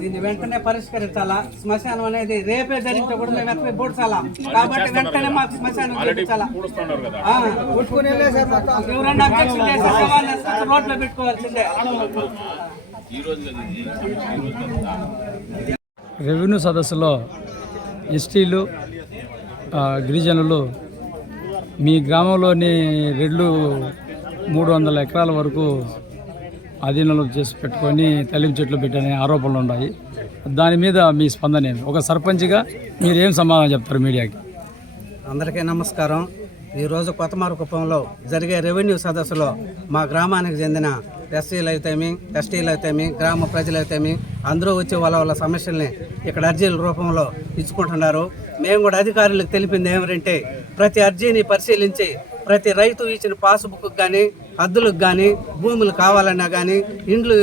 దీన్ని వెంటనే పరిష్కరించాలా? శ్మశానం అనేది రేపే జరిగితే కూడా మేము ఎక్కడ పూడ్చాలా? కాబట్టి వెంటనే మాకు శ్మశానం చూపించాలా. ఎవరన్నా చేసే రోడ్లో పెట్టుకోవాల్సిందే. రెవెన్యూ సదస్సులో ఎస్టీలు గిరిజనులు మీ గ్రామంలోని రెడ్లు మూడు వందల ఎకరాల వరకు అధీనంలో చేసి పెట్టుకొని తల్లి చెట్లు పెట్టనే ఆరోపణలు ఉన్నాయి. దాని మీద మీ స్పందన ఏమి ఒక సర్పంచ్గా మీరు ఏం సమాధానం చెప్తారు మీడియాకి? అందరికీ నమస్కారం. ఈరోజు కొత్తమారుకుప్పంలో జరిగే రెవెన్యూ సదస్సులో మా గ్రామానికి చెందిన ఎస్సీలు అయితేమి ఎస్టీలు అయితేమి గ్రామ ప్రజలు అయితేమి అందరూ వచ్చి వాళ్ళ వాళ్ళ సమస్యల్ని ఇక్కడ అర్జీల రూపంలో ఇచ్చుకుంటున్నారు. మేము కూడా అధికారులకు తెలిపింది ఏమిటంటే ప్రతి అర్జీని పరిశీలించి ప్రతి రైతు ఇచ్చిన పాస్బుక్ కానీ హద్దులకు కానీ భూములు కావాలన్నా కానీ ఇండ్లు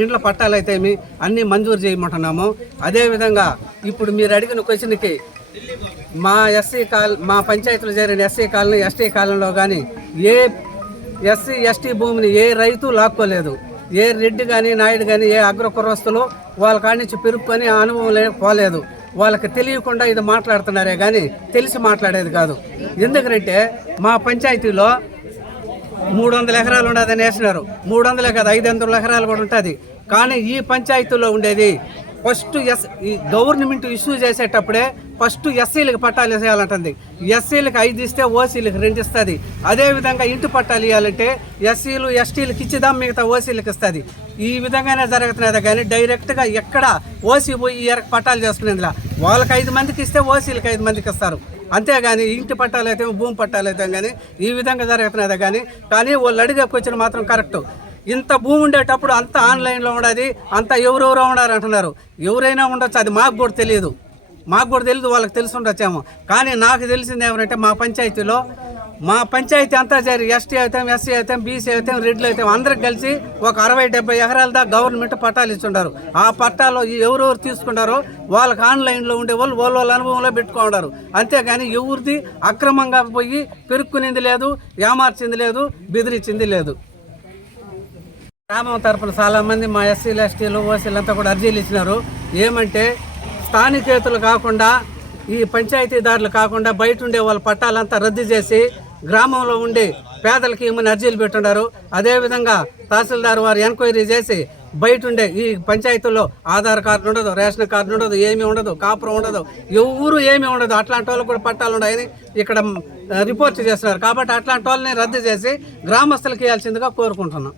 ఇండ్ల పట్టాలు అయితేమి అన్నీ మంజూరు చేయమంటున్నాము. అదేవిధంగా ఇప్పుడు మీరు అడిగిన క్వశ్చన్కి మా ఎస్సీ కాల్ మా పంచాయతీలో చేరిన ఎస్సీ కాలనీ ఎస్టీ కాలనీలో కానీ ఏ ఎస్సీ ఎస్టీ భూమిని ఏ రైతు లాక్కోలేదు. ఏ రెడ్డి కానీ నాయుడు కానీ ఏ అగ్ర కుర్రస్తులు వాళ్ళ కాడి నుంచి పెరుక్కొని ఆ అనుభవం లే పోలేదు. వాళ్ళకి తెలియకుండా ఇది మాట్లాడుతున్నారే కానీ తెలిసి మాట్లాడేది కాదు. ఎందుకంటే మా పంచాయతీలో మూడు వందల ఎకరాలు ఉండదని వేసినారు. మూడు వందలే కాదు ఐదు వందల ఎకరాలు కూడా ఉంటుంది. కానీ ఈ పంచాయతీలో ఉండేది ఫస్ట్ ఎస్ ఈ గవర్నమెంట్ ఇష్యూ చేసేటప్పుడే ఫస్ట్ ఎస్సీలకు పట్టాలు వేసేయాలంటుంది. ఎస్సీలకు ఐదు ఇస్తే ఓసీలకు రెండు ఇస్తుంది. అదేవిధంగా ఇంటి పట్టాలు ఇవ్వాలంటే ఎస్సీలు ఎస్టీలకు ఇచ్చిదాం మిగతా ఓసీలకు ఇస్తుంది. ఈ విధంగానే జరుగుతున్నది కానీ డైరెక్ట్గా ఎక్కడ ఓసీ పోయి ఈ పట్టాలు చేసుకునేదిలా? వాళ్ళకి ఐదు మందికి ఇస్తే ఓసీలకు ఐదు మందికి ఇస్తారు. అంతేగాని ఇంటి పట్టాలు అయితే భూమి పట్టాలు అయితే కానీ ఈ విధంగా జరుగుతున్నది కానీ కానీ వాళ్ళు అడిగే క్వశ్చన్ మాత్రం కరెక్ట్. ఇంత భూమి ఉండేటప్పుడు అంత ఆన్లైన్లో ఉండదు అంత ఎవరెవరో ఉన్నారు అంటున్నారు. ఎవరైనా ఉండొచ్చు అది మాకు కూడా తెలియదు. మాకు కూడా తెలియదు వాళ్ళకి తెలిసి ఉండొచ్చేమో. కానీ నాకు తెలిసింది ఏమంటే మా పంచాయతీలో మా పంచాయతీ అంతా జరిగి ఎస్టీ అవుతాం ఎస్సీ అవుతాం బీసీ అవుతాం రెడ్లు అవుతాం అందరికి కలిసి ఒక అరవై డెబ్బై ఎకరాల దాకా గవర్నమెంట్ పట్టాలు ఇచ్చుండారు. ఆ పట్టాలు ఎవరెవరు తీసుకున్నారో వాళ్ళకి ఆన్లైన్లో ఉండే వాళ్ళు వాళ్ళ వాళ్ళ అనుభవంలో పెట్టుకున్నారు అంతేగాని ఎవరిది అక్రమంగా పోయి పెరుక్కునేది లేదు ఏమార్చింది లేదు బెదిరించింది లేదు. గ్రామం తరపున చాలా మంది మా ఎస్సీలు ఎస్టీలు ఓసీలు అంతా కూడా అర్జీలు ఇచ్చినారు. ఏమంటే స్థానికేతులు కాకుండా ఈ పంచాయతీదారులు కాకుండా బయట ఉండే వాళ్ళ పట్టాలంతా రద్దు చేసి గ్రామంలో ఉండి పేదలకి ఏమైనా అర్జీలు పెట్టున్నారు. అదేవిధంగా తహసీల్దార్ వారు ఎంక్వైరీ చేసి బయట ఉండే ఈ పంచాయతీలో ఆధార్ కార్డు ఉండదు రేషన్ కార్డు ఉండదు ఏమీ ఉండదు కాపురం ఉండదు ఎవరు ఏమీ ఉండదు. అట్లాంటి వాళ్ళు కూడా పట్టాలు ఉన్నాయని ఇక్కడ రిపోర్ట్ చేస్తున్నారు. కాబట్టి అట్లాంటి వాళ్ళని రద్దు చేసి గ్రామస్తులకు ఇవ్వాల్సిందిగా కోరుకుంటున్నాం.